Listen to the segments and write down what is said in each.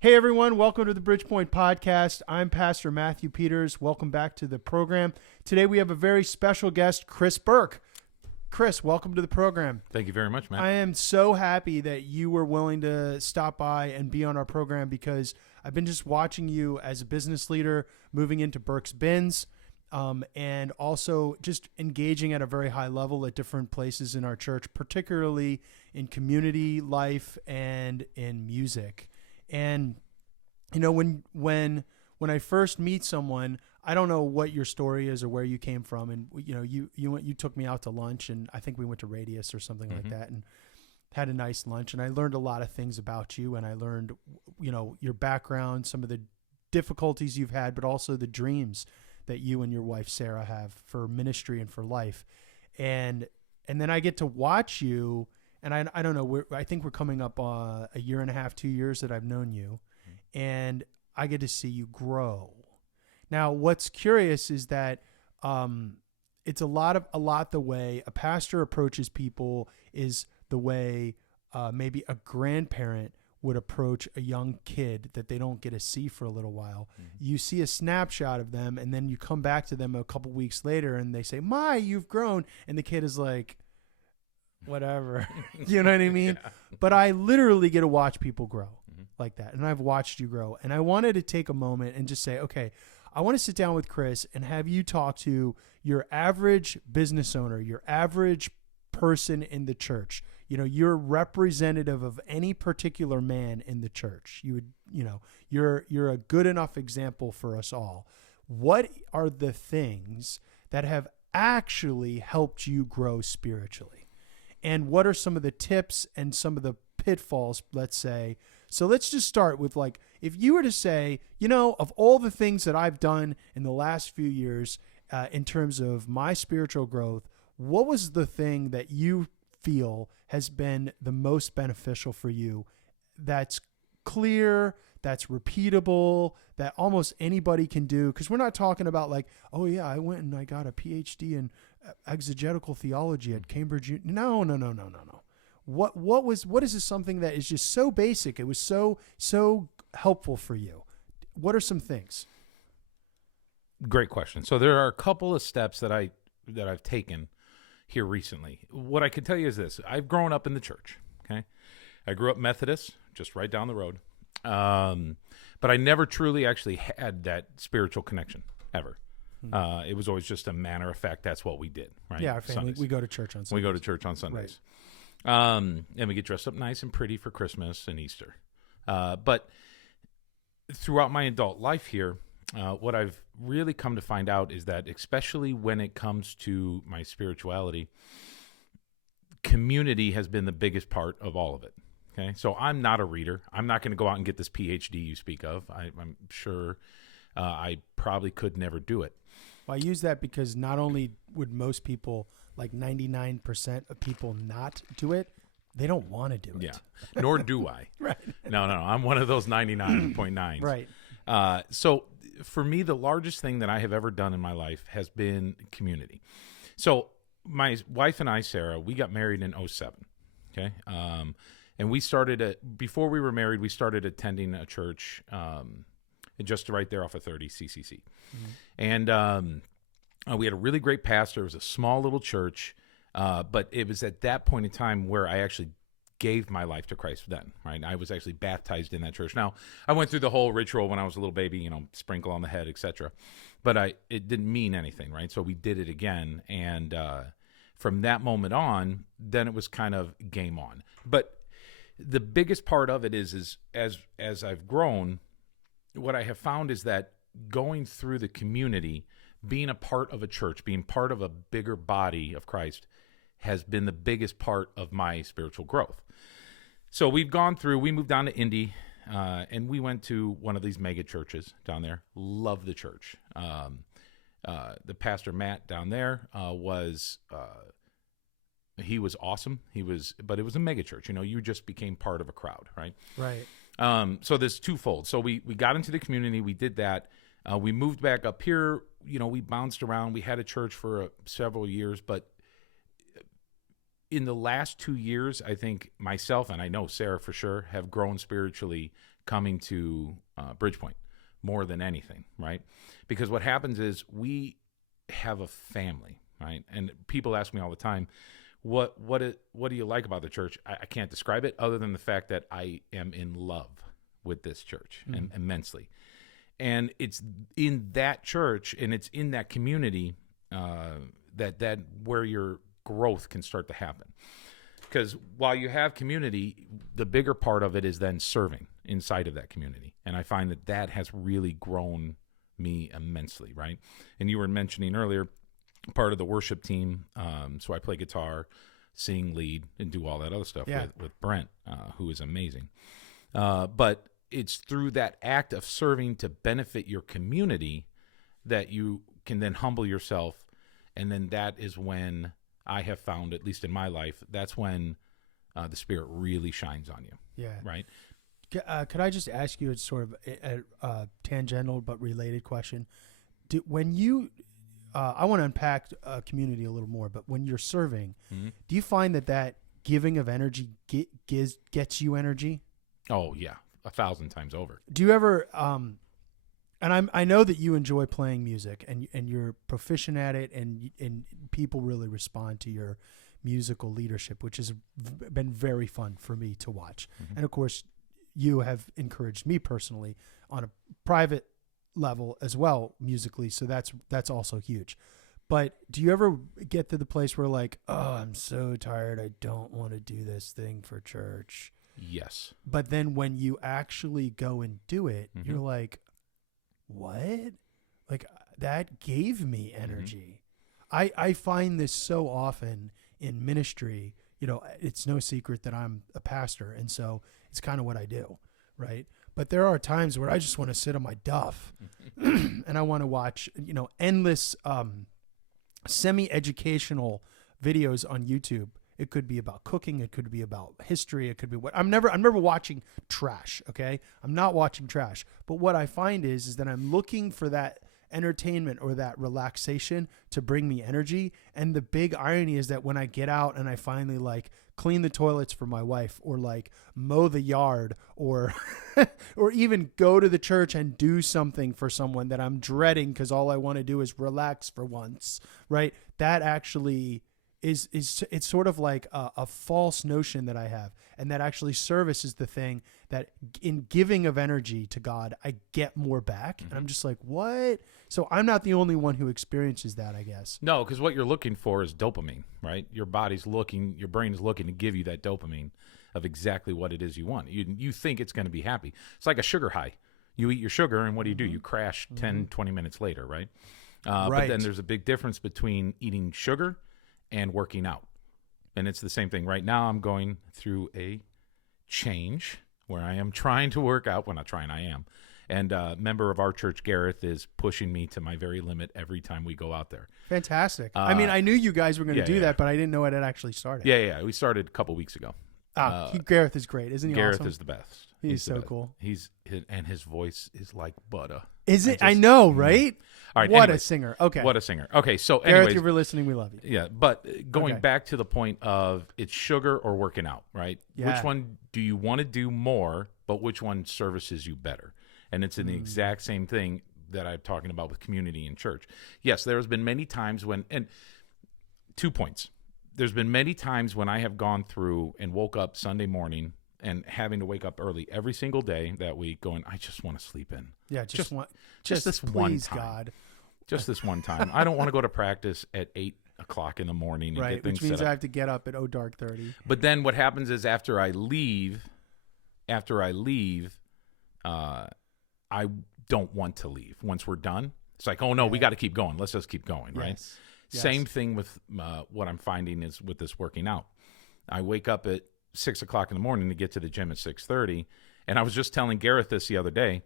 Hey everyone, welcome to the Bridgepoint Podcast. I'm Pastor Matthew Peters. Welcome back to the program. Today we have a very special guest, Chris Burke. Chris, welcome to the program. Thank you very much, Matt. I am so happy that you were willing to stop by and be on our program because I've been just watching you as a business leader moving into Burke's Bins and also just engaging at a very high level at different places in our church, particularly in community life and in music. And, you know, when I first meet someone, I don't know what your story is or where you came from. And, you know, you took me out to lunch and I think we went to Radius or something like that and had a nice lunch. And I learned a lot of things about you. And I learned, you know, your background, some of the difficulties you've had, but also the dreams that you and your wife, Sarah, have for ministry and for life. And then I get to watch you. And I don't know, I think we're coming up a year and a half, 2 years that I've known you, and I get to see you grow. Now, what's curious is that it's a lot the way a pastor approaches people is the way maybe a grandparent would approach a young kid that they don't get to see for a little while. You see a snapshot of them, and then you come back to them a couple weeks later, and they say, "My, you've grown," and the kid is like, whatever. You know what I mean? Yeah. But I literally get to watch people grow like that. And I've watched you grow. And I wanted to take a moment and just say, okay, I want to sit down with Chris and have you talk to your average business owner, your average person in the church. You know, you're representative of any particular man in the church. You're a good enough example for us all. What are the things that have actually helped you grow spiritually? And what are some of the tips and some of the pitfalls, let's say? So let's just start with, like, if you were to say, you know, of all the things that I've done in the last few years in terms of my spiritual growth, what was the thing that you feel has been the most beneficial for you that's clear, that's repeatable, that almost anybody can do? Because we're not talking about like, oh yeah, I went and I got a PhD in exegetical theology at Cambridge. No. What is this something that is just so basic? It was so helpful for you. What are some things? Great question. So there are a couple of steps that I've taken here recently. What I can tell you is this: I've grown up in the church. Okay, I grew up Methodist, just right down the road, but I never truly actually had that spiritual connection ever. It was always just a matter of fact. That's what we did, right? Yeah, our family, we go to church on Sundays. We go to church on Sundays. Right. And we get dressed up nice and pretty for Christmas and Easter. But throughout my adult life here, what I've really come to find out is that, especially when it comes to my spirituality, community has been the biggest part of all of it. Okay, so I'm not a reader. I'm not going to go out and get this PhD you speak of. I'm sure I probably could never do it. Well, I use that because not only would most people, like 99% of people, not do it, they don't want to do it. Yeah, nor do I. Right. No. I'm one of those 99.9s. Right. So for me, the largest thing that I have ever done in my life has been community. So my wife and I, Sarah, we got married in 2007. Okay. And we started before we were married, we started attending a church just right there off of 30 CCC. And we had a really great pastor. It was a small little church, but it was at that point in time where I actually gave my life to Christ then, right? I was actually baptized in that church. Now, I went through the whole ritual when I was a little baby, you know, sprinkle on the head, etc. But it didn't mean anything, right? So we did it again. And from that moment on, then it was kind of game on. But the biggest part of it is as I've grown, what I have found is that going through the community, being a part of a church, being part of a bigger body of Christ has been the biggest part of my spiritual growth. So we moved down to Indy, and we went to one of these mega churches down there. Love the church. The pastor, Matt, down there he was awesome. But it was a mega church. You know, you just became part of a crowd, right? Right. So there's twofold. So we got into the community. We did that. We moved back up here. You know, we bounced around. We had a church for several years, but in the last 2 years, I think myself, and I know Sarah for sure, have grown spiritually coming to Bridgepoint more than anything, right? Because what happens is we have a family, right? And people ask me all the time, what do you like about the church? I can't describe it other than the fact that I am in love with this church and immensely. And it's in that church and it's in that community that where your growth can start to happen. Because while you have community, the bigger part of it is then serving inside of that community. And I find that has really grown me immensely, right? And you were mentioning earlier, part of the worship team. So I play guitar, sing, lead, and do all that other stuff with Brent, who is amazing. But it's through that act of serving to benefit your community that you can then humble yourself. And then that is when I have found, at least in my life, that's when the Spirit really shines on you. Yeah. Right? Could I just ask you a sort of a tangential but related question? When you, I want to unpack community a little more, but when you're serving, do you find that giving of energy gets you energy? Oh, yeah. 1,000 times over. Do you ever, and I know that you enjoy playing music and you're proficient at it and people really respond to your musical leadership, which has been very fun for me to watch. And of course, you have encouraged me personally on a private level as well musically. So that's also huge. But do you ever get to the place where like, oh, I'm so tired. I don't want to do this thing for church. Yes. But then when you actually go and do it, you're like, what? Like that gave me energy. I find this so often in ministry. You know, it's no secret that I'm a pastor. And so it's kind of what I do. Right. But there are times where I just want to sit on my duff and I want to watch, you know, endless semi-educational videos on YouTube. It could be about cooking. It could be about history. It could be what I'm never watching trash. Okay. I'm not watching trash. But what I find is that I'm looking for that entertainment or that relaxation to bring me energy. And the big irony is that when I get out and I finally like clean the toilets for my wife or like mow the yard or, or even go to the church and do something for someone that I'm dreading because all I want to do is relax for once. Right. That actually is it's sort of like a false notion that I have, and that actually service is the thing that in giving of energy to God, I get more back. And I'm just like, what? So I'm not the only one who experiences that, I guess. No, because what you're looking for is dopamine, right? Your body's looking, your brain is looking to give you that dopamine of exactly what it is you want. You think it's going to be happy. It's like a sugar high. You eat your sugar, and what do? You crash 10, 20 minutes later, right? But then there's a big difference between eating sugar and working out. And it's the same thing. Right now I'm going through a change where I am trying to work out. Well, not trying, I am. And a member of our church, Gareth, is pushing me to my very limit every time we go out there. Fantastic. I mean, I knew you guys were going to do that, but I didn't know it had actually started. Yeah. We started a couple weeks ago. Gareth is great, isn't he? Gareth awesome? is the best. He's so cool. And his voice is like butter. Is it? I know, right? All right. What a singer. Okay. What a singer. Okay. So, Gareth, anyways, if you're listening, we love you. Yeah, but going back to the point of it's sugar or working out, right? Yeah. Which one do you want to do more, but which one services you better? And it's in the exact same thing that I'm talking about with community and church. Yes, there's been many times when, and 2 points. There's been many times when I have gone through and woke up Sunday morning and having to wake up early every single day that week going, I just want to sleep in. Yeah, just this please, one time. God. Just this one time. I don't want to go to practice at 8 o'clock in the morning and get things which means set up. I have to get up at dark 30. But then what happens is after I leave, I don't want to leave. Once we're done, it's like, oh no, we got to keep going. Let's just keep going, right? Yes. Same thing with what I'm finding is with this working out. I wake up at 6 o'clock in the morning to get to the gym at 6:30, and I was just telling Gareth this the other day.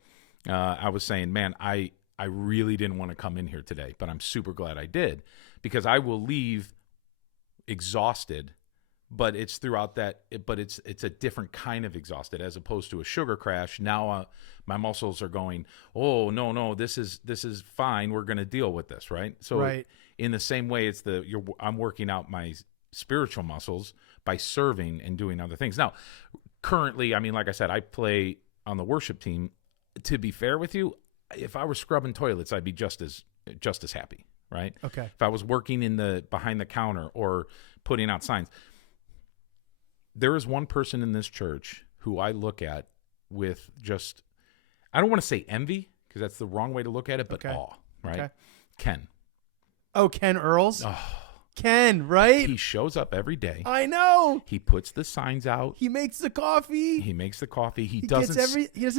I was saying, man, I really didn't want to come in here today, but I'm super glad I did because I will leave exhausted. But it's throughout that. But it's a different kind of exhausted as opposed to a sugar crash. Now my muscles are going, oh no, this is fine. We're going to deal with this, right? So in the same way, it's I'm working out my spiritual muscles by serving and doing other things. Now, currently, I mean, like I said, I play on the worship team, to be fair with you, if I were scrubbing toilets, I'd be just as happy, right? Okay. If I was working behind the counter or putting out signs. There is one person in this church who I look at with just, I don't want to say envy, because that's the wrong way to look at it, but awe, right? Okay. Ken. Oh, Ken Earls? Oh, Ken, right? he shows up every day. I know. He puts the signs out. He makes the coffee. He makes the coffee. He doesn't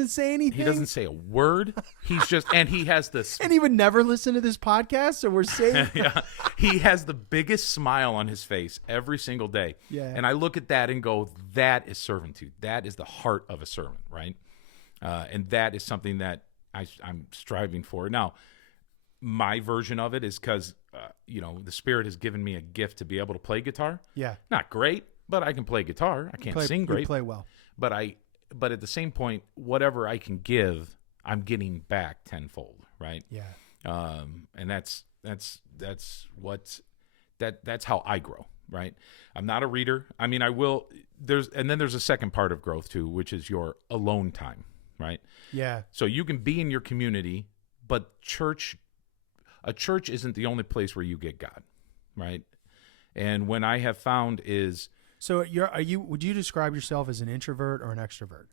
say anything. He doesn't say a word. He's just, and he has this. And he would never listen to this podcast, so we're safe. Yeah. He has the biggest smile on his face every single day. Yeah. And I look at that and go, that is servitude. That is the heart of a servant, right? And that is something that I'm striving for. Now, my version of it is because, the Spirit has given me a gift to be able to play guitar. Yeah. Not great, but I can play guitar. I can't sing great. You play well. But at the same point, whatever I can give, I'm getting back tenfold, right? Yeah. And that's how I grow, right? I'm not a reader. I mean, there's a second part of growth too, which is your alone time, right? Yeah. So you can be in your community, but a church isn't the only place where you get God, right? And when I have found is, so would you describe yourself as an introvert or an extrovert?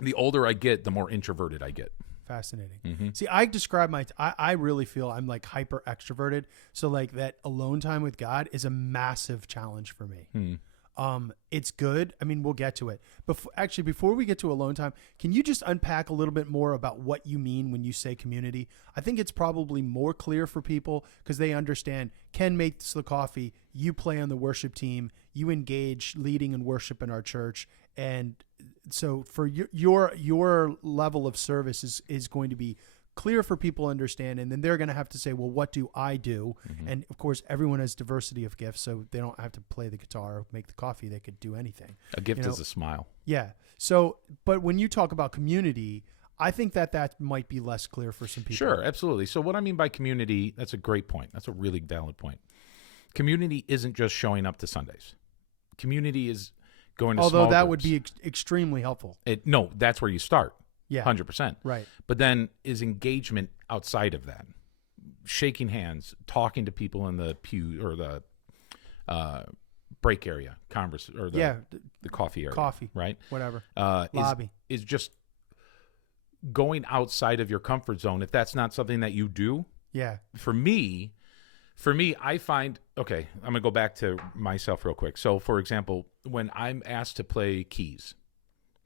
the older I get, the more introverted I get. Fascinating. Mm-hmm. See, I describe I really feel I'm like hyper extroverted. So like that alone time with God is a massive challenge for me. It's good. I mean, we'll get to it. Before we get to alone time, can you just unpack a little bit more about what you mean when you say community? I think it's probably more clear for people because they understand Ken makes the coffee, you play on the worship team, you engage leading and worship in our church. And so for your level of service is going to be clear for people to understand, and then they're going to have to say, well, what do I do? Mm-hmm. And of course, everyone has diversity of gifts, so they don't have to play the guitar or make the coffee. They could do anything. A gift is a smile. Yeah. So, but when you talk about community, I think that might be less clear for some people. Sure, absolutely. So what I mean by community, that's a great point. That's a really valid point. Community isn't just showing up to Sundays. Community is going to Although small that groups. would be extremely helpful. No, that's where you start. Yeah. 100%. Right. But then is engagement outside of that. Shaking hands, talking to people in the pew or the break area, the coffee area. Coffee. Right? Whatever. Lobby. Is just going outside of your comfort zone. If that's not something that you do. Yeah. For me, I find, okay, I'm going to go back to myself real quick. So, for example, when I'm asked to play keys,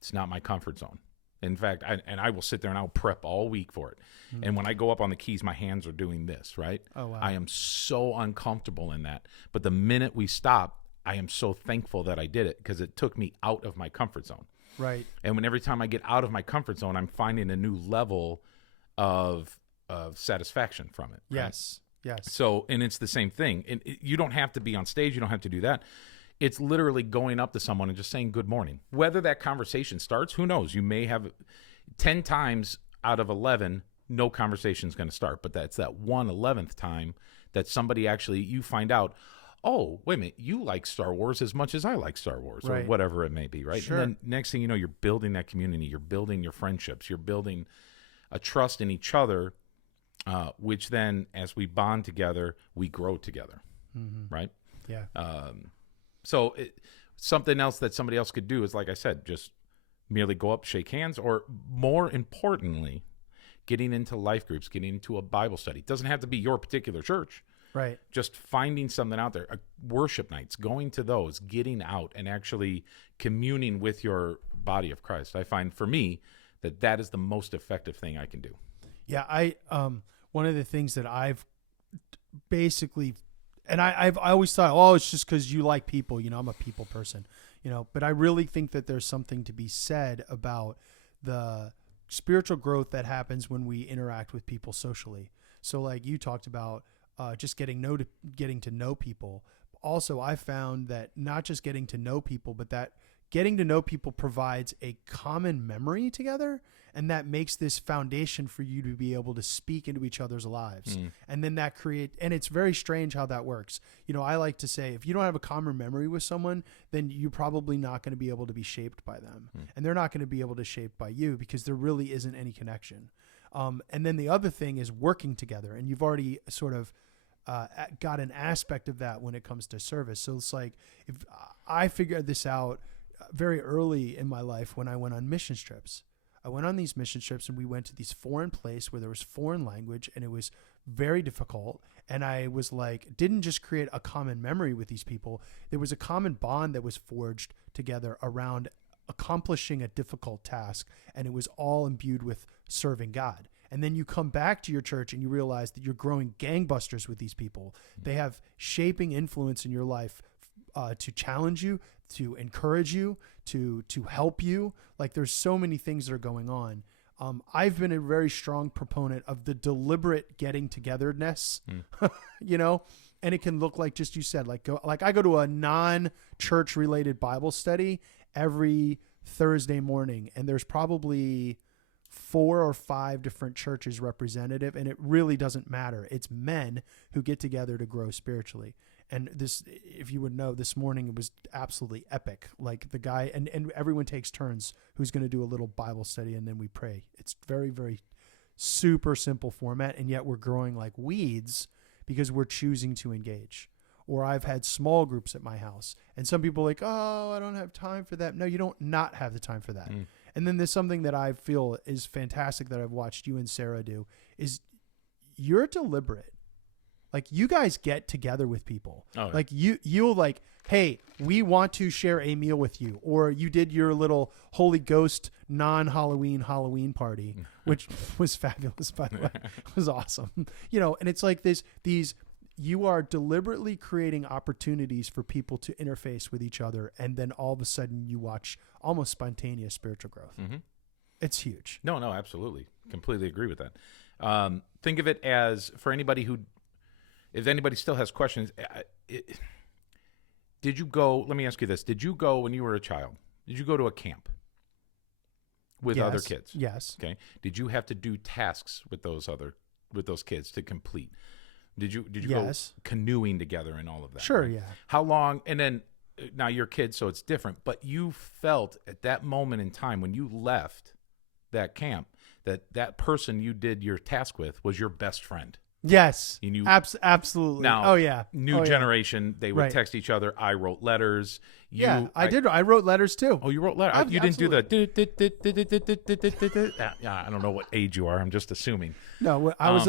it's not my comfort zone. In fact, I will sit there and I'll prep all week for it. Mm-hmm. And when I go up on the keys, my hands are doing this, right? Oh, wow. I am so uncomfortable in that. But the minute we stop, I am so thankful that I did it because it took me out of my comfort zone. Right. And every time I get out of my comfort zone, I'm finding a new level of satisfaction from it. Right? Yes. Yes. So, and it's the same thing. And you don't have to be on stage. You don't have to do that. It's literally going up to someone and just saying good morning. Whether that conversation starts, who knows? You may have 10 times out of 11, no conversation is going to start. But that's that 11th time that somebody actually, you find out, oh, wait a minute, you like Star Wars as much as I like Star Wars, right. or whatever it may be, right? Sure. And then next thing you know, you're building that community. You're building your friendships. You're building a trust in each other, which then, as we bond together, we grow together, right? Yeah. So something else that somebody else could do is, like I said, just merely go up, shake hands, or more importantly, getting into life groups, getting into a Bible study. It doesn't have to be your particular church. Right. Just finding something out there. Worship nights, going to those, getting out and actually communing with your body of Christ. I find for me that is the most effective thing I can do. Yeah. One of the things that I've basically, and I always thought, oh, it's just because you like people, I'm a people person, but I really think that there's something to be said about the spiritual growth that happens when we interact with people socially. So like you talked about, just getting to know people. Also, I found that not just getting to know people, but that getting to know people provides a common memory together, and that makes this foundation for you to be able to speak into each other's lives. And then that and it's very strange how that works. You know, I like to say, if you don't have a common memory with someone, then you're probably not going to be able to be shaped by them. And they're not going to be able to shape by you, because there really isn't any connection. And then the other thing is working together, and you've already sort of got an aspect of that when it comes to service. So it's like, if I figured this out very early in my life when I went on mission trips. I went on these mission trips, and we went to these foreign place where there was foreign language, and it was very difficult. And I was like, didn't just create a common memory with these people. There was a common bond that was forged together around accomplishing a difficult task. And it was all imbued with serving God. And then you come back to your church and you realize that you're growing gangbusters with these people. They have shaping influence in your life to challenge you, to encourage you, to help you. Like, there's so many things that are going on. I've been a very strong proponent of the deliberate getting togetherness, you know, and it can look like, just you said, like I go to a non-church related Bible study every Thursday morning, and there's probably 4 or 5 different churches representative, and it really doesn't matter. It's men who get together to grow spiritually. And this, if you would know, this morning it was absolutely epic. Like, the guy, and everyone takes turns who's going to do a little Bible study, and then we pray. It's very, very super simple format, and yet we're growing like weeds because we're choosing to engage. Or I've had small groups at my house, and some people are like, oh, I don't have time for that. No, you don't not have the time for that. And then there's something that I feel is fantastic that I've watched you and Sarah do, is you're deliberate. Like, you guys get together with people. Oh, yeah. Like, you'll like, hey, we want to share a meal with you. Or you did your little Holy Ghost Halloween party, which was fabulous, by the way. It was awesome. You know, and it's like these, you are deliberately creating opportunities for people to interface with each other. And then all of a sudden you watch almost spontaneous spiritual growth. It's huge. No, absolutely. Completely agree with that. Think of it as, for anybody who, if anybody still has questions, did you go, let me ask you this. Did you go, when you were a child, did you go to a camp with other kids? Yes. Okay. Did you have to do tasks with those kids to complete? Did you go canoeing together and all of that? Sure. Right? Yeah. How long? And then now you're kids, so it's different, but you felt at that moment in time when you left that camp that person you did your task with was your best friend. Yes, you absolutely. Now, yeah. New generation, they would text each other. I wrote letters. I did. I wrote letters too. Oh, you wrote letters. You didn't do the. I don't know what age you are. I'm just assuming. No, I was.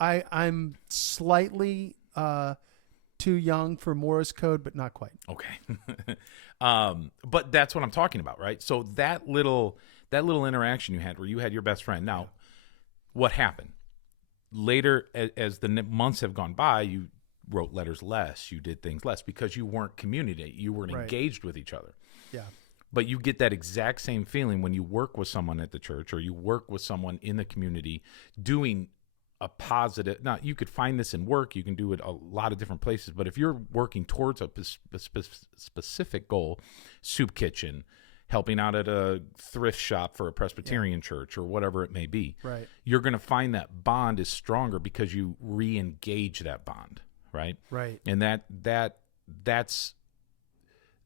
I'm slightly too young for Morse code, but not quite. Okay, but that's what I'm talking about, right? So that little interaction you had, where you had your best friend. Now, what happened? Later, as the months have gone by, you wrote letters less, you did things less, because you weren't communicating, you weren't engaged with each other. Yeah. But you get that exact same feeling when you work with someone at the church, or you work with someone in the community doing a positive. Now, you could find this in work, you can do it a lot of different places, but if you're working towards a specific goal, soup kitchen, helping out at a thrift shop for a Presbyterian church, or whatever it may be, right, you're going to find that bond is stronger because you re-engage that bond, right? Right. And that's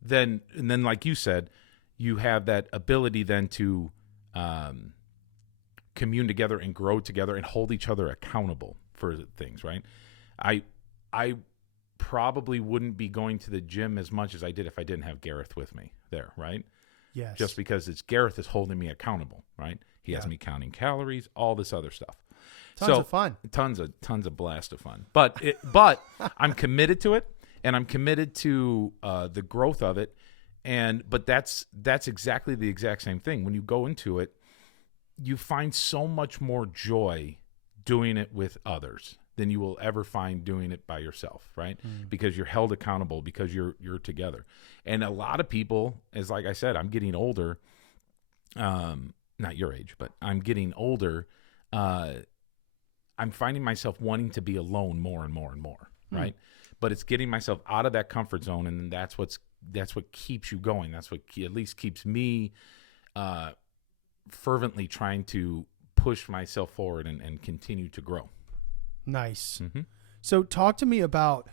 then, and then, like you said, you have that ability then to commune together and grow together and hold each other accountable for things, right? I probably wouldn't be going to the gym as much as I did if I didn't have Gareth with me there, right? Yes. Just because Gareth is holding me accountable, right? He has me counting calories, all this other stuff. Tons of fun. Tons of blast of fun. But I'm committed to it, and I'm committed to the growth of it. But that's exactly the exact same thing. When you go into it, you find so much more joy doing it with others than you will ever find doing it by yourself, right? Because you're held accountable, because you're together. And a lot of people, as like I said, I'm getting older, not your age, but I'm getting older. I'm finding myself wanting to be alone more and more and more, right? But it's getting myself out of that comfort zone, and that's what's keeps you going. That's what at least keeps me fervently trying to push myself forward and continue to grow. Nice. Mm-hmm. So talk to me about,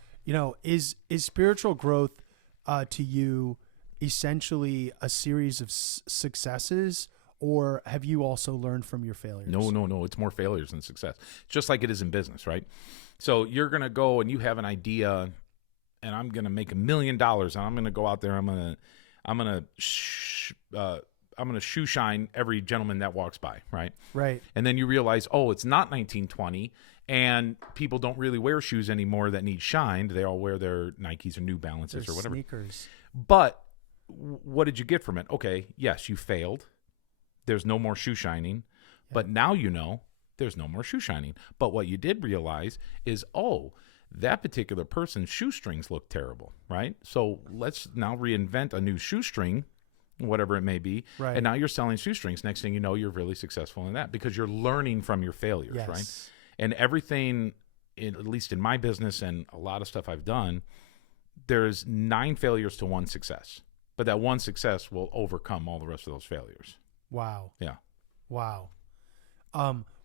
is spiritual growth to you essentially a series of successes, or have you also learned from your failures? No. It's more failures than success. Just like it is in business, right? So you're going to go and you have an idea, and I'm going to make $1 million, and I'm going to go out there. I'm going to shoe shine every gentleman that walks by, right? Right. And then you realize, oh, it's not 1920, and people don't really wear shoes anymore that need shined. They all wear their Nikes or New Balances or whatever. Sneakers. But what did you get from it? Okay, yes, you failed. There's no more shoe shining. Yeah. But now you know there's no more shoe shining. But what you did realize is, oh, that particular person's shoestrings look terrible, right? So let's now reinvent a new shoestring, whatever it may be. Right. And now you're selling shoestrings. Next thing you know, you're really successful in that because you're learning from your failures, yes. right? And everything, at least in my business and a lot of stuff I've done, there's 9 failures to 1 success. But that 1 success will overcome all the rest of those failures. Wow. Yeah. Wow.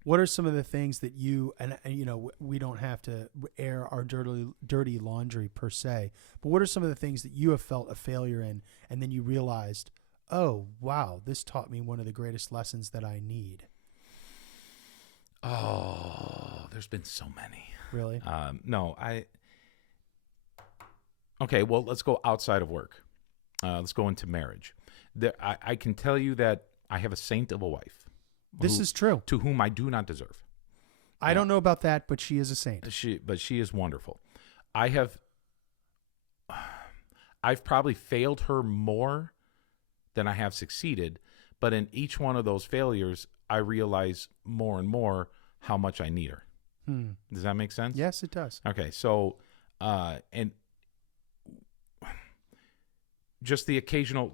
What are some of the things that you, and we don't have to air our dirty laundry per se, but what are some of the things that you have felt a failure in, and then you realized, oh, wow, this taught me one of the greatest lessons that I need? Oh, there's been so many. Really? Okay, well, let's go outside of work. Let's go into marriage. I can tell you that I have a saint of a wife. This is true. To whom I do not deserve. I don't know about that, but she is a saint. But she is wonderful. I've probably failed her more than I have succeeded, but in each one of those failures, I realize more and more how much I need her. Does that make sense? Yes, it does. Okay, so and just the occasional,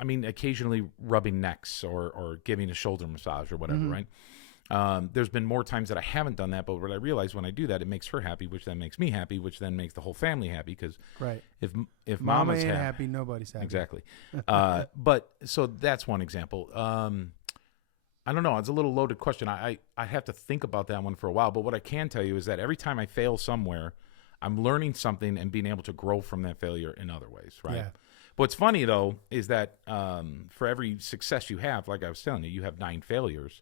occasionally rubbing necks or giving a shoulder massage or whatever, right? There's been more times that I haven't done that, but what I realize when I do that, it makes her happy, which then makes me happy, which then makes the whole family happy. Because right, if Mama Mama's ain't happy, nobody's happy. Exactly. But so that's one example. I don't know. It's a little loaded question. I have to think about that one for a while. But what I can tell you is that every time I fail somewhere, I'm learning something and being able to grow from that failure in other ways, right? Yeah. What's funny, though, is that for every success you have, like I was telling you, you have 9 failures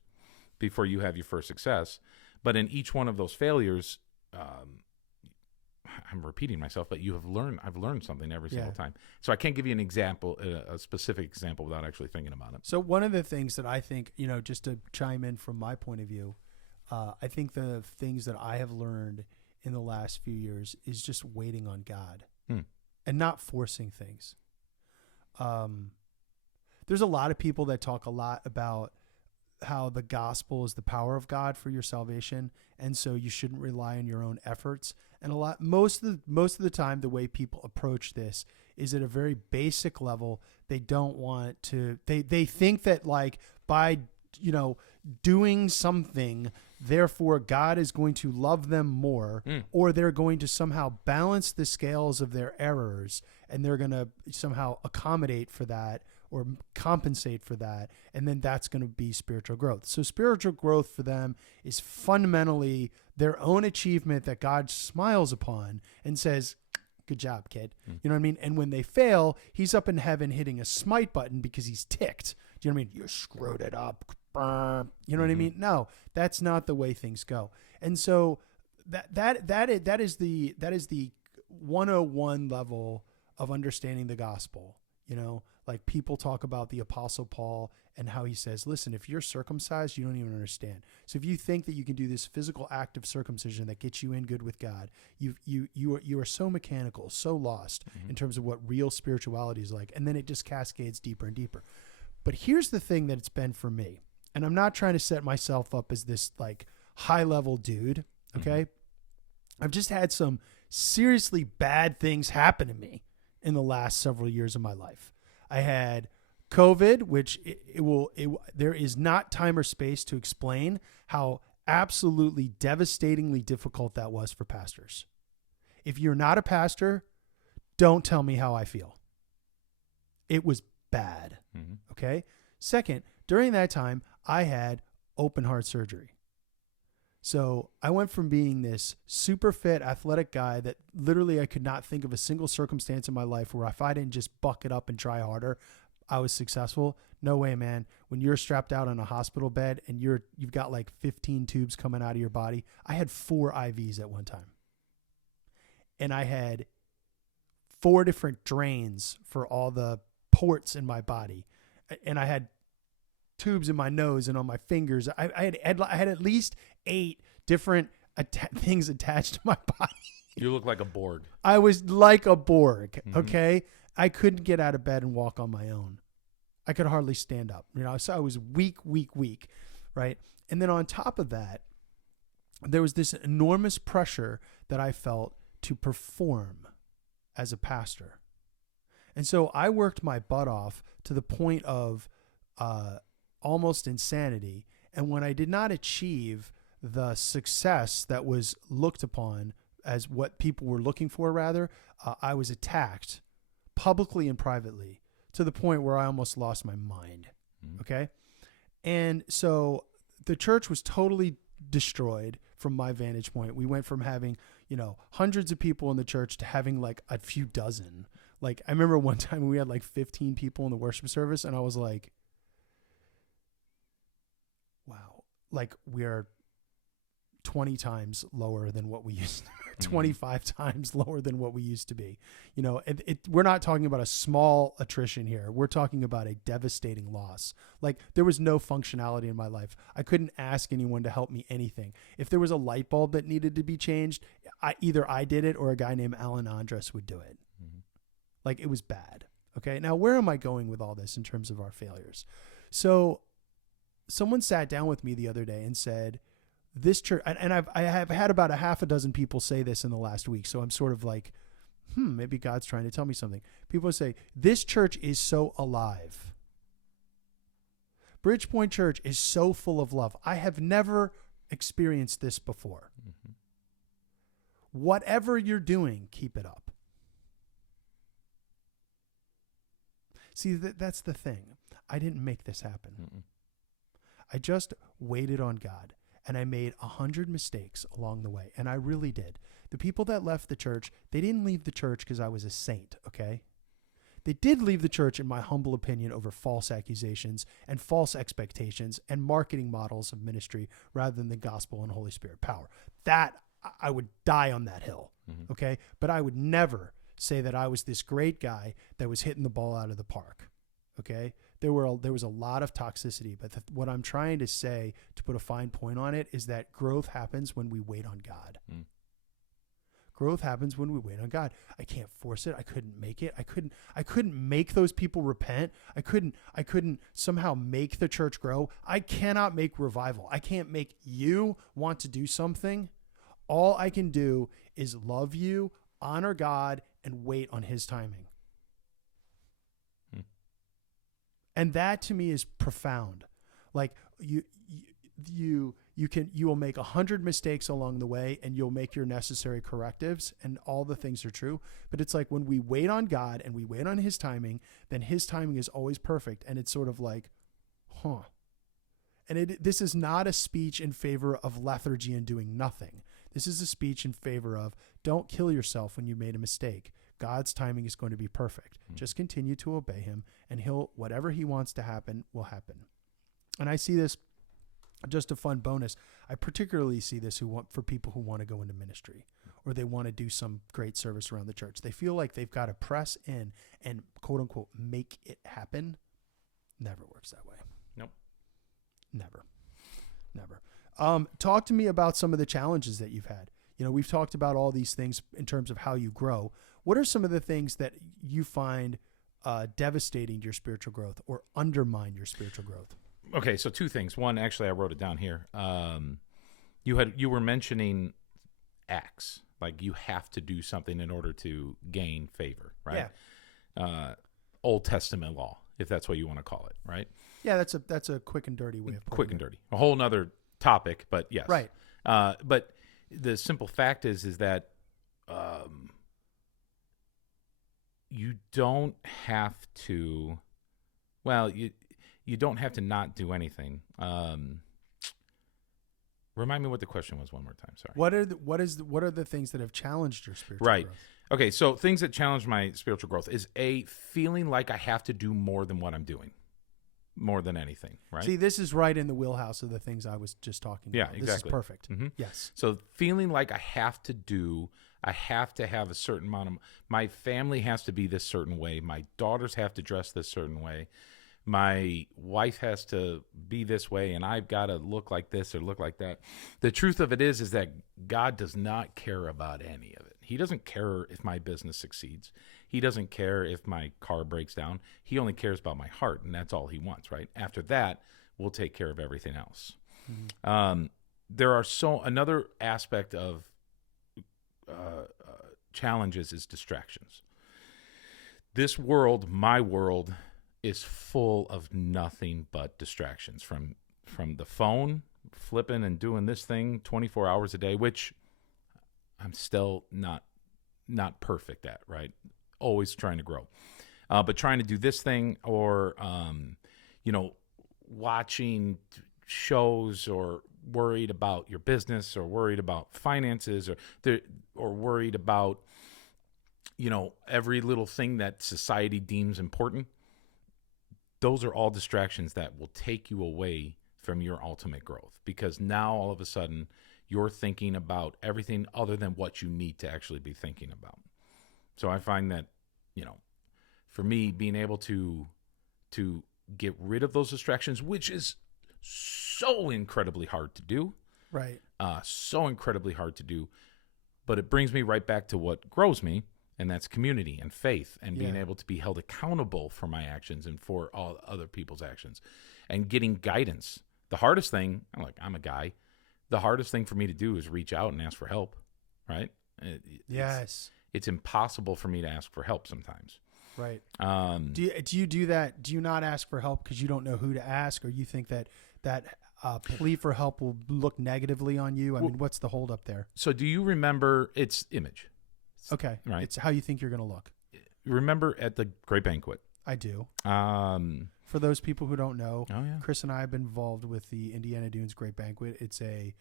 before you have your first success. But in each one of those failures, I'm repeating myself, but I've learned something every single time. So I can't give you an example, a specific example, without actually thinking about it. So one of the things that I think, just to chime in from my point of view, I think the things that I have learned in the last few years is just waiting on God and not forcing things. There's a lot of people that talk a lot about how the gospel is the power of God for your salvation, and so you shouldn't rely on your own efforts. And most of the time, the way people approach this is at a very basic level. They don't want to. They think that by doing something, therefore God is going to love them more, or they're going to somehow balance the scales of their errors, and they're going to somehow accommodate for that or compensate for that, and then that's going to be spiritual growth. So spiritual growth for them is fundamentally their own achievement that God smiles upon and says, good job, kid. You know what I mean? And when they fail, he's up in heaven hitting a smite button because he's ticked. Do you know what I mean? You screwed it up. You know what I mean? No, that's not the way things go. And so that is the 101 level of understanding the gospel. Like people talk about the Apostle Paul and how he says, listen, if you're circumcised, you don't even understand. So if you think that you can do this physical act of circumcision that gets you in good with God, you are so mechanical, so lost in terms of what real spirituality is like. And then it just cascades deeper and deeper. But here's the thing that it's been for me. And I'm not trying to set myself up as this high level dude. Okay. I've just had some seriously bad things happen to me in the last several years of my life. I had COVID, which there is not time or space to explain how absolutely devastatingly difficult that was for pastors. If you're not a pastor, don't tell me how I feel. It was bad. Mm-hmm. Okay. Second, during that time, I had open heart surgery. So I went from being this super fit, athletic guy that literally I could not think of a single circumstance in my life where if I didn't just buck it up and try harder, I was successful. No way, man. When you're strapped out on a hospital bed and you've got like 15 tubes coming out of your body. I had 4 IVs at one time. And I had 4 different drains for all the ports in my body. And I had tubes in my nose and on my fingers. I had at least 8 different things attached to my body. You look like a Borg. I was like a Borg. Mm-hmm. Okay. I couldn't get out of bed and walk on my own. I could hardly stand up. So I was weak. Right. And then on top of that, there was this enormous pressure that I felt to perform as a pastor. And so I worked my butt off to the point of almost insanity. And when I did not achieve the success that was looked upon as what people were looking for, rather, I was attacked publicly and privately to the point where I almost lost my mind. Okay. And so the church was totally destroyed from my vantage point. We went from having, hundreds of people in the church to having like a few dozen. Like I remember one time we had like 15 people in the worship service and I was like, wow, like we're 20 times lower than what we used to be. 25 times lower than what we used to be. We're not talking about a small attrition here. We're talking about a devastating loss. Like there was no functionality in my life. I couldn't ask anyone to help me anything. If there was a light bulb that needed to be changed, either I did it or a guy named Alan Andres would do it. Mm-hmm. Like it was bad. Okay. Now where am I going with all this in terms of our failures? So someone sat down with me the other day and said, this church, and I have had about a half a dozen people say this in the last week. So I'm sort of like, maybe God's trying to tell me something. People say, this church is so alive. Bridgepoint Church is so full of love. I have never experienced this before. Mm-hmm. Whatever you're doing, keep it up. See, that's the thing. I didn't make this happen. Mm-mm. I just waited on God. And I made 100 mistakes along the way. And I really did. The people that left the church, they didn't leave the church because I was a saint, okay? They did leave the church, in my humble opinion, over false accusations and false expectations and marketing models of ministry rather than the gospel and Holy Spirit power. That, I would die on that hill, okay? But I would never say that I was this great guy that was hitting the ball out of the park, okay? There was a lot of toxicity, but what I'm trying to say, to put a fine point on it, is that growth happens when we wait on God. Growth happens when we wait on God. I can't force it. I couldn't make it. I couldn't make those people repent. I couldn't somehow make the church grow. I cannot make revival. I can't make you want to do something. All I can do is love you, honor God, and wait on his timing. And that to me is profound. Like you will make 100 mistakes along the way and you'll make your necessary correctives and all the things are true. But it's like when we wait on God and we wait on his timing, then his timing is always perfect. And it's sort of like, And this is not a speech in favor of lethargy and doing nothing. This is a speech in favor of don't kill yourself when you made a mistake. God's timing is going to be perfect. Just continue to obey him and whatever he wants to happen will happen. And I see this, just a fun bonus. I particularly see this for people who want to go into ministry or they want to do some great service around the church. They feel like they've got to press in and quote unquote, make it happen. Never works that way. Nope. Never. Talk to me about some of the challenges that you've had. We've talked about all these things in terms of how you grow. What are some of the things that you find devastating to your spiritual growth or undermine your spiritual growth? Okay, so 2 things. One, actually, I wrote it down here. You were mentioning acts, like you have to do something in order to gain favor, right? Yeah. Old Testament law, if that's what you want to call it, right? Yeah, that's a quick and dirty way of putting it. Quick and dirty. A whole nother topic, but yes. Right. But the simple fact is that you don't have to. Well, you don't have to not do anything. Remind me what the question was one more time. Sorry. What are the things that have challenged your spiritual Right. growth? Okay, so things that challenge my spiritual growth is a feeling like I have to do more than what I'm doing, more than anything, right? See, this is right in the wheelhouse of the things I was just talking Yeah, about. This exactly. is perfect. Mhm. Yes. So feeling like I have to have a certain amount of, my family has to be this certain way. My daughters have to dress this certain way. My wife has to be this way, and I've got to look like this or look like that. The truth of it is that God does not care about any of it. He doesn't care if my business succeeds. He doesn't care if my car breaks down. He only cares about my heart, and that's all he wants, right? After that, we'll take care of everything else. Mm-hmm. There are another aspect of challenges is distractions. This world, my world, is full of nothing but distractions, from the phone, flipping and doing this thing 24 hours a day, which I'm still not perfect at, right? Always trying to grow. But trying to do this thing, or watching shows, or worried about your business, or worried about finances, or worried about every little thing that society deems important. Those are all distractions that will take you away from your ultimate growth, because now all of a sudden you're thinking about everything other than what you need to actually be thinking about. So I find that, for me, being able to get rid of those distractions, which is so incredibly hard to do, Right. so incredibly hard to do, but it brings me right back to what grows me, and that's community and faith, and being able to be held accountable for my actions and for all other people's actions, and getting guidance. The hardest thing, I'm a guy, the hardest thing for me to do is reach out and ask for help, right? Yes. It's impossible for me to ask for help sometimes. Right. Do you do that? Do you not ask for help because you don't know who to ask, or you think that plea for help will look negatively on you? I mean, what's the holdup there? So do you remember, it's image. Okay. Right. It's how you think you're going to look. Remember at the Great Banquet? I do. For those people who don't know, oh yeah, Chris and I have been involved with the Indiana Dunes Great Banquet. It's a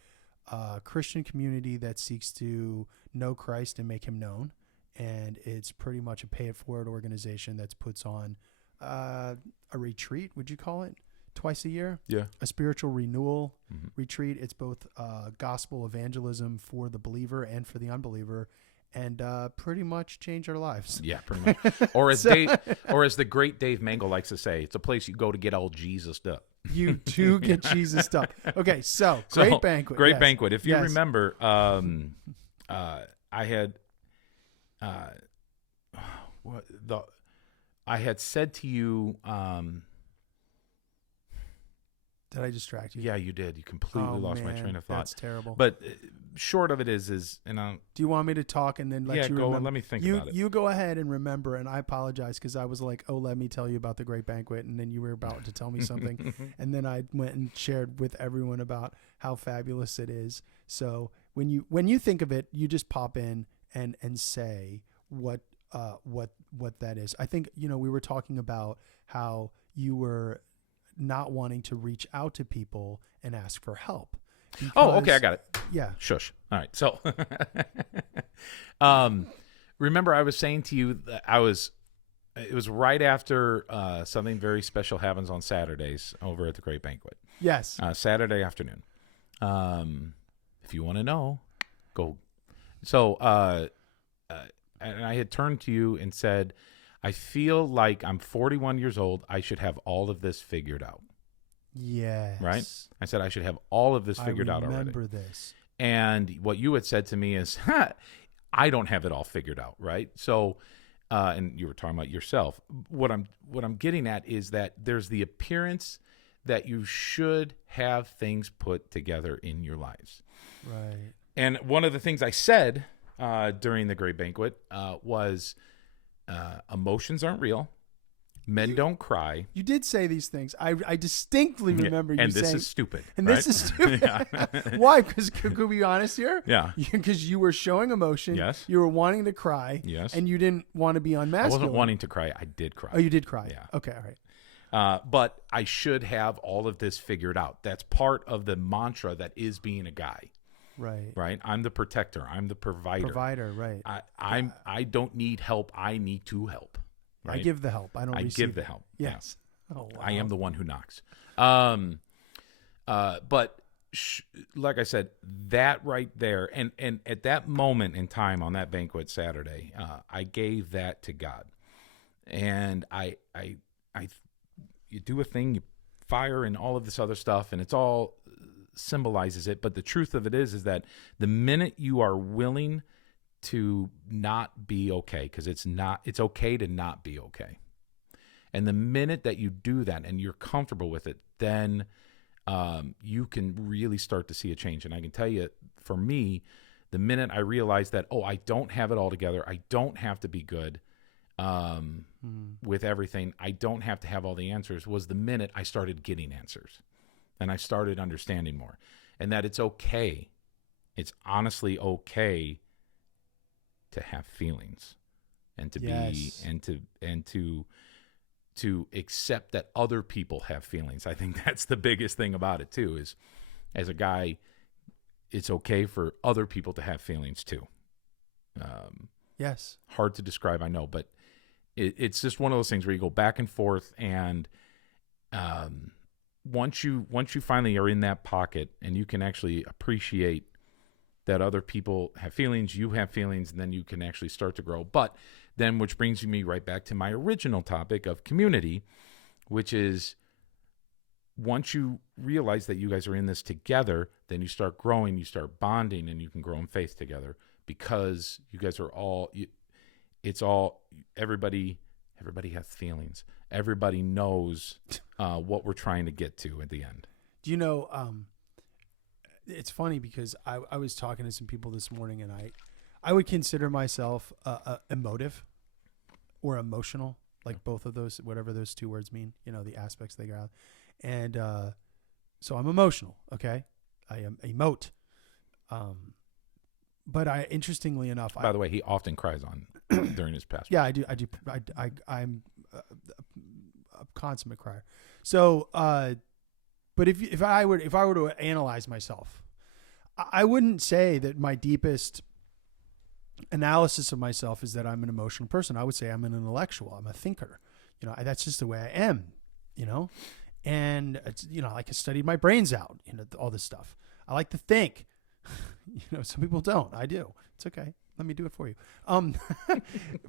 Christian community that seeks to know Christ and make him known. And it's pretty much a pay-it-forward organization that puts on a retreat, would you call it, twice a year? Yeah. A spiritual renewal retreat. It's both gospel evangelism for the believer and for the unbeliever, and pretty much change our lives. Yeah, pretty much. Or as the great Dave Mangle likes to say, it's a place you go to get all Jesused up. You do get Jesused up. Okay, so Great Banquet. Great yes. Banquet. If you remember, I had said to you, did I distract you? Yeah, you did. You completely lost my train of thought. That's terrible. But short of it is, and do you want me to talk and then let you remember? go and let me think about it. You go ahead and remember, and I apologize because I was like, oh, let me tell you about the Great Banquet, and then you were about to tell me something, and then I went and shared with everyone about how fabulous it is. So when you think of it, you just pop in and say what that is. I think we were talking about how you were not wanting to reach out to people and ask for help. Oh, okay, I got it. Yeah. Shush. All right. So, remember I was saying to you that it was right after something very special happens on Saturdays over at the Great Banquet. Yes. Saturday afternoon. If you want to know, go. So, and I had turned to you and said, I feel like I'm 41 years old. I should have all of this figured out. Yes. Right? I said I should have all of this figured out already. I remember this. And what you had said to me is, I don't have it all figured out, right? So, and you were talking about yourself. What I'm getting at is that there's the appearance that you should have things put together in your lives. Right. And one of the things I said during the Great Banquet was, emotions aren't real. Men don't cry. You did say these things. I distinctly remember you saying. And this is stupid. And right? this is stupid. Why? Because could we be honest here? Yeah. Because you were showing emotion. Yes. You were wanting to cry. Yes. And you didn't want to be I unmasculine. wasn't wanting to cry. I did cry. Oh, you did cry. Yeah. Okay. All right. But I should have all of this figured out. That's part of the mantra that is being a guy. Right. Right. I'm the protector. I'm the provider. Provider. Right. I don't need help. I need to help. Right? I give the help. I don't. I receive give the it. help. Yes. Yeah. Oh, wow. I am the one who knocks. But like I said, that right there, and at that moment in time on that banquet Saturday, I gave that to God, and you do a thing, you fire, and all of this other stuff, and it's all symbolizes it. But the truth of it is that the minute you are willing to not be okay, because it's okay to not be okay. And the minute that you do that and you're comfortable with it, then you can really start to see a change. And I can tell you, for me, the minute I realized that, I don't have it all together, I don't have to be good with everything, I don't have to have all the answers, was the minute I started getting answers. And I started understanding more. And that it's okay. It's honestly okay to have feelings and to be and to accept that other people have feelings. I think that's the biggest thing about it too, is as a guy, it's okay for other people to have feelings too. Yes. Hard to describe, I know, but it's just one of those things where you go back and forth, and once you finally are in that pocket and you can actually appreciate that other people have feelings, you have feelings, and then you can actually start to grow. But then, which brings me right back to my original topic of community, which is once you realize that you guys are in this together, then you start growing, you start bonding, and you can grow in faith together, because you guys are everybody has feelings. Everybody knows what we're trying to get to at the end. Do you know, it's funny because I was talking to some people this morning, and I would consider myself emotive or emotional, like both of those, whatever those two words mean, the aspects they got. And so I'm emotional, okay? I am emote. But interestingly enough, by the way, he often cries on during his past. Yeah, I do. I'm a consummate crier. So, but if I were to analyze myself, I wouldn't say that my deepest analysis of myself is that I'm an emotional person. I would say I'm an intellectual. I'm a thinker. That's just the way I am. And it's, like I studied my brains out. All this stuff. I like to think. Some people don't. I do. It's okay. Let me do it for you.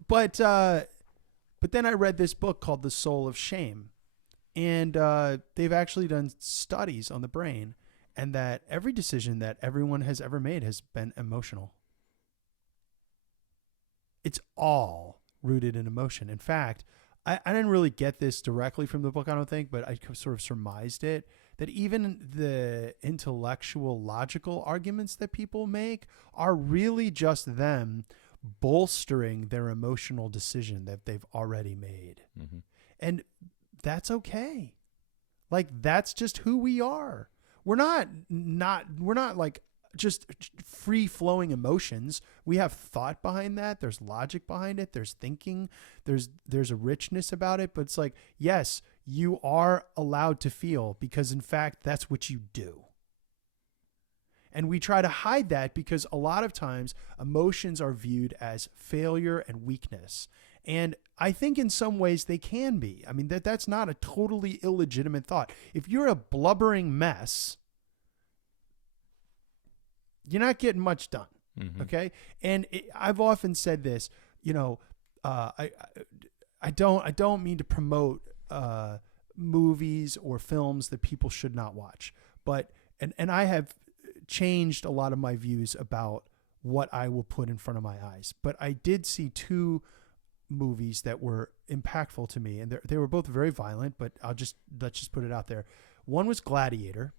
But then I read this book called The Soul of Shame, and they've actually done studies on the brain, and that every decision that everyone has ever made has been emotional. It's all rooted in emotion. In fact, I didn't really get this directly from the book, I don't think, but I sort of surmised it, that even the intellectual, logical arguments that people make are really just them bolstering their emotional decision that they've already made. Mm-hmm. And that's okay. Like, that's just who we are. We're not like just free flowing emotions. We have thought behind that. There's logic behind it. There's thinking. There's a richness about it. But it's like, yes, you are allowed to feel, because in fact, that's what you do. And we try to hide that because a lot of times emotions are viewed as failure and weakness. And I think in some ways they can be. I mean, that's not a totally illegitimate thought. If you're a blubbering mess, you're not getting much done. Mm-hmm. Okay. And I've often said this, I don't mean to promote movies or films that people should not watch, but, and I have changed a lot of my views about what I will put in front of my eyes, but I did see two movies that were impactful to me, and they were both very violent, but let's just put it out there. One was Gladiator,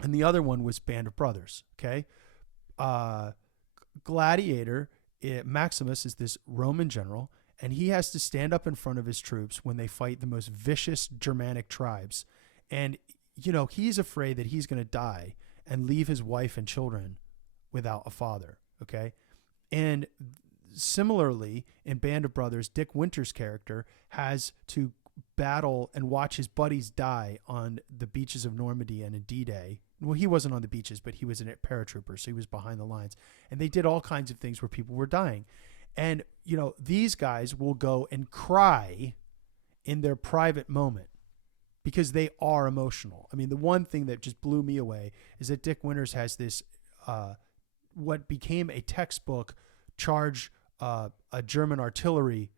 and the other one was Band of Brothers. Okay. Gladiator, Maximus is this Roman general, and he has to stand up in front of his troops when they fight the most vicious Germanic tribes. And, you know, he's afraid that he's going to die and leave his wife and children without a father. Okay. And similarly, in Band of Brothers, Dick Winter's character has to battle and watch his buddies die on the beaches of Normandy and in D-Day. Well, he wasn't on the beaches, but he was a paratrooper, so he was behind the lines. And they did all kinds of things where people were dying. And, you know, these guys will go and cry in their private moment because they are emotional. I mean, the one thing that just blew me away is that Dick Winters has this, what became a textbook charge, a German artillery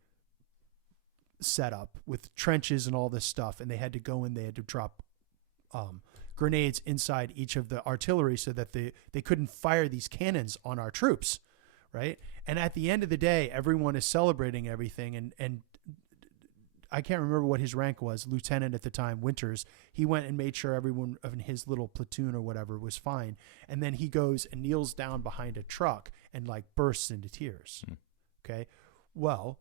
setup with trenches and all this stuff. And they had to go in, they had to drop grenades inside each of the artillery so that they couldn't fire these cannons on our troops. Right. And at the end of the day, everyone is celebrating everything. And I can't remember what his rank was, lieutenant at the time, Winters. He went and made sure everyone in his little platoon or whatever was fine. And then he goes and kneels down behind a truck and like bursts into tears. Okay. Well,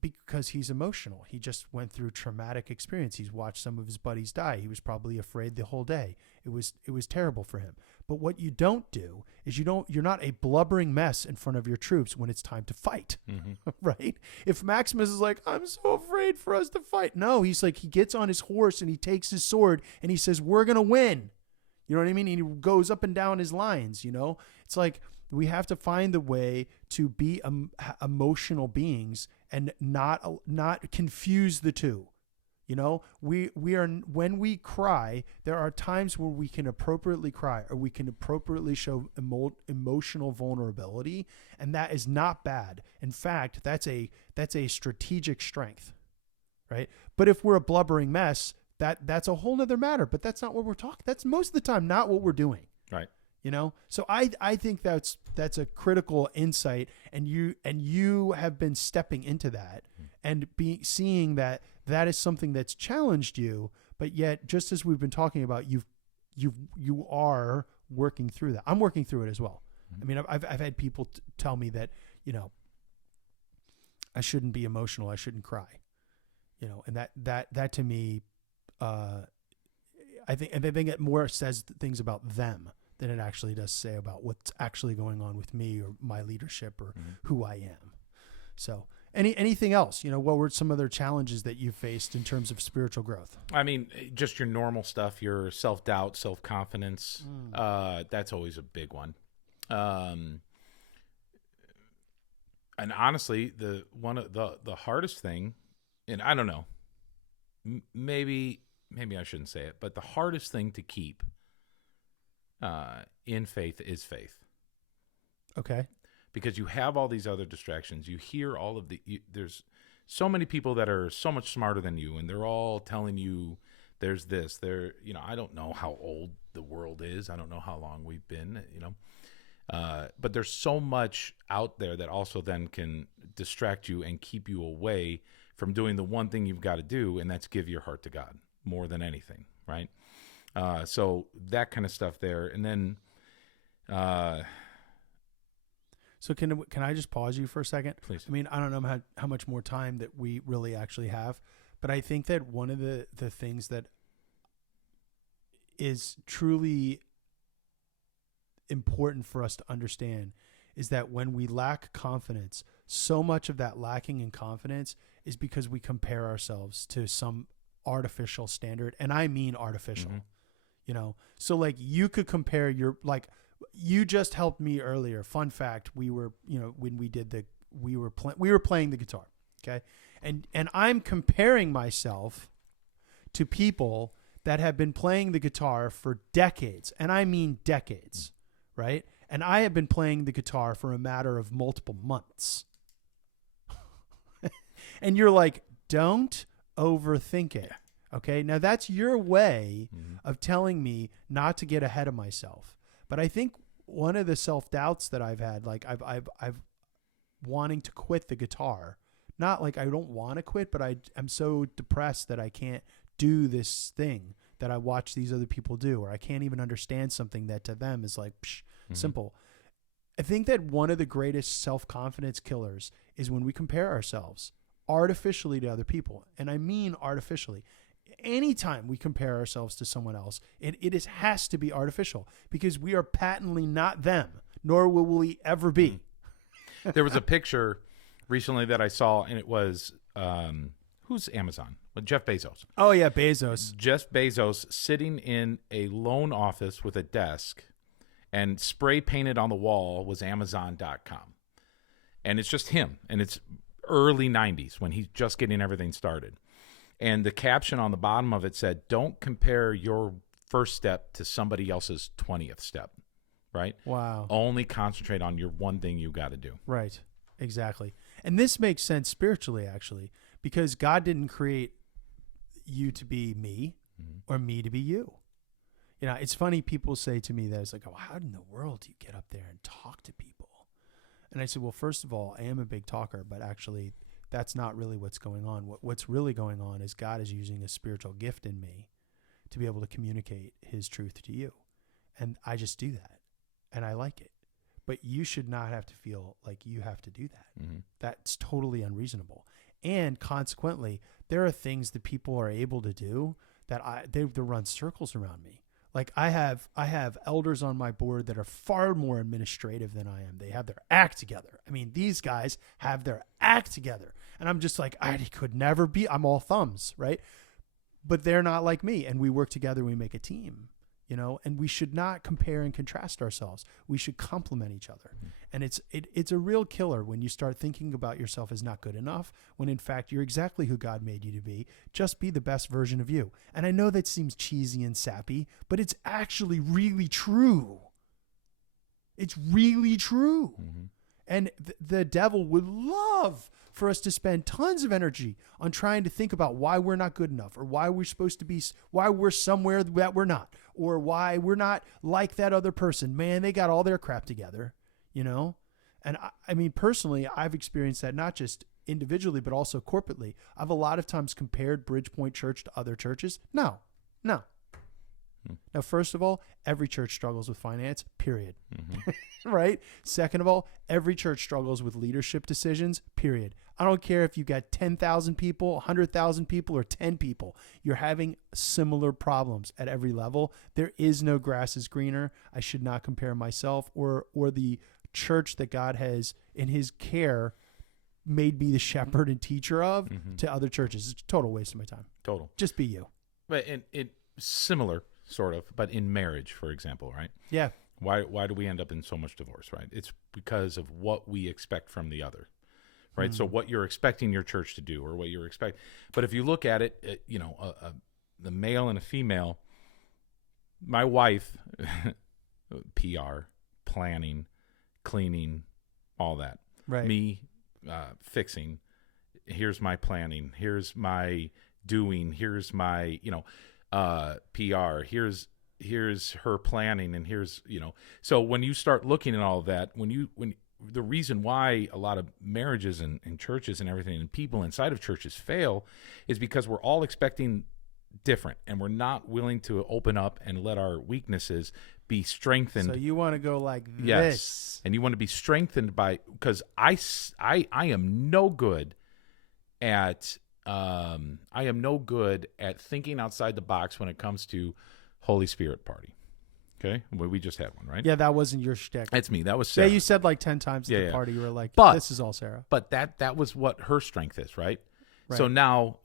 because he's emotional. He just went through traumatic experience. He's watched some of his buddies die. He was probably afraid the whole day. It was terrible for him. But what you don't do is you're not a blubbering mess in front of your troops when it's time to fight. Right? If Maximus is like, I'm so afraid for us to fight. No, he's like, he gets on his horse and he takes his sword and he says, we're going to win. You know what I mean? And he goes up and down his lines, you know? It's like, we have to find the way to be emotional beings and not confuse the two. You know, we are, when we cry, there are times where we can appropriately cry or we can appropriately show emotional vulnerability. And that is not bad. In fact, that's a strategic strength, right? But if we're a blubbering mess, that's a whole nother matter, but that's not what we're talking. That's most of the time not what we're doing. Right. You know, so I think that's a critical insight, and you have been stepping into that and seeing that is something that's challenged you, but yet just as we've been talking about, you are working through that. I'm working through it as well. I mean, I've had people tell me that, you know, I shouldn't be emotional, I shouldn't cry, you know, and that to me, I think it more says things about them than it actually does say about what's actually going on with me or my leadership or who I am. So anything else, you know, what were some other challenges that you faced in terms of spiritual growth? I mean, just your normal stuff, your self-doubt, self-confidence. That's always a big one. And honestly, the hardest thing, and I don't know, maybe I shouldn't say it, but the hardest thing to keep in faith is faith. Okay. Because you have all these other distractions. You hear all of there's so many people that are so much smarter than you, and they're all telling you there's this, you know, I don't know how old the world is. I don't know how long we've been, you know, but there's so much out there that also then can distract you and keep you away from doing the one thing you've got to do, and that's give your heart to God more than anything. Right. So that kind of stuff there. And then, so can I just pause you for a second? Please. I mean, I don't know how much more time that we really actually have, but I think that one of the things that is truly important for us to understand is that when we lack confidence, so much of that lacking in confidence is because we compare ourselves to some artificial standard. And I mean artificial. You know, so like you could compare you just helped me earlier. Fun fact. We were, you know, when we were playing the guitar. Okay. And I'm comparing myself to people that have been playing the guitar for decades. And I mean decades. Right. And I have been playing the guitar for a matter of multiple months. And you're like, don't overthink it. Okay, now that's your way of telling me not to get ahead of myself. But I think one of the self-doubts that I've had, like I've wanting to quit the guitar, not like I don't want to quit, but I'm so depressed that I can't do this thing that I watch these other people do, or I can't even understand something that to them is like simple. I think that one of the greatest self-confidence killers is when we compare ourselves artificially to other people. And I mean artificially. Anytime we compare ourselves to someone else, it has to be artificial because we are patently not them, nor will we ever be. There was a picture recently that I saw, and it was, who's Amazon? Well, Jeff Bezos. Oh, yeah, Bezos. Jeff Bezos sitting in a lone office with a desk, and spray painted on the wall was Amazon.com. And it's just him, and it's early 90s when he's just getting everything started. And the caption on the bottom of it said, "Don't compare your first step to somebody else's 20th step," right? Wow. Only concentrate on your one thing you got to do. Right. Exactly. And this makes sense spiritually, actually, because God didn't create you to be me or me to be you. You know, it's funny. People say to me that it's like, oh, how in the world do you get up there and talk to people? And I said, well, first of all, I am a big talker, but actually that's not really what's going on. What's really going on is God is using a spiritual gift in me to be able to communicate his truth to you. And I just do that. And I like it. But you should not have to feel like you have to do that. Mm-hmm. That's totally unreasonable. And consequently, there are things that people are able to do that they run circles around me. Like I have elders on my board that are far more administrative than I am. They have their act together. I mean, these guys have their act together. And I'm just like, I could never be. I'm all thumbs, right? But they're not like me. And we work together. We make a team, you know, and we should not compare and contrast ourselves. We should complement each other. And it's a real killer when you start thinking about yourself as not good enough, when in fact you're exactly who God made you to be. Just be the best version of you. And I know that seems cheesy and sappy, but it's actually really true. It's really true. Mm-hmm. And the devil would love for us to spend tons of energy on trying to think about why we're not good enough, or why we're supposed to be, why we're somewhere that we're not, or why we're not like that other person. Man, they got all their crap together, you know? And I mean, personally, I've experienced that not just individually, but also corporately. I've a lot of times compared Bridgepoint Church to other churches. No. Now, first of all, every church struggles with finance, period. Mm-hmm. Right? Second of all, every church struggles with leadership decisions, period. I don't care if you got 10,000 people, 100,000 people, or 10 people. You're having similar problems at every level. There is no grass is greener. I should not compare myself or the church that God has in his care made me the shepherd and teacher of to other churches. It's a total waste of my time. Total. Just be you. But it similar, sort of, but in marriage, for example, right? Yeah. Why do we end up in so much divorce, right? It's because of what we expect from the other, right? So what you're expecting your church to do, or what you're expecting. But if you look at it, you know, the male and a female, my wife, PR, planning, cleaning, all that. Right. Me, fixing. Here's my planning. Here's my doing. Here's my, you know, PR. Here's her planning, and here's, you know. So when you start looking at all of that, when the reason why a lot of marriages and churches and everything and people inside of churches fail is because we're all expecting different, and we're not willing to open up and let our weaknesses be strengthened. So you want to go like Yes. this. And you want to be strengthened by, because I am no good at thinking outside the box when it comes to Holy Spirit party. Okay? Well, we just had one, right? Yeah, that wasn't your shtick. That's me. That was Sarah. Yeah, you said like 10 times at Yeah, the party. You were like, But- this is all Sarah. But that was what her strength is, right? Right. So now,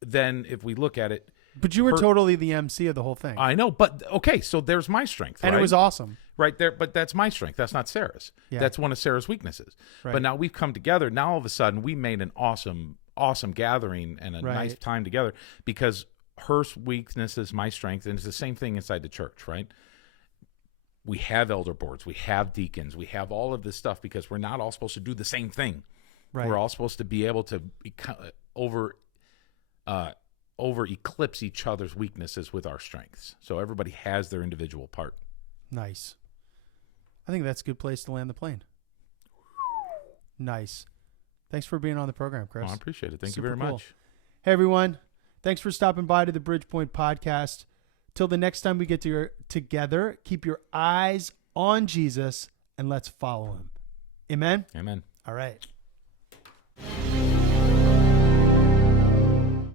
then if we look at it, But you were totally the MC of the whole thing. I know, but okay, so there's my strength, and right? it was awesome. Right there, but that's my strength. That's not Sarah's. Yeah. That's one of Sarah's weaknesses. Right. But now we've come together. Now all of a sudden we made an awesome gathering and a Right. nice time together, because her weakness is my strength, and it's the same thing inside the church, right? We have elder boards, we have deacons, we have all of this stuff because we're not all supposed to do the same thing. Right. We're all supposed to be able to over eclipse each other's weaknesses with our strengths. So everybody has their individual part. Nice. I think that's a good place to land the plane. Nice. Thanks for being on the program, Chris. Oh, I appreciate it. Thank you Super very cool. much. Hey, everyone. Thanks for stopping by to the Bridgepoint Podcast. Till the next time we get together, keep your eyes on Jesus and let's follow him. Amen. Amen. All right.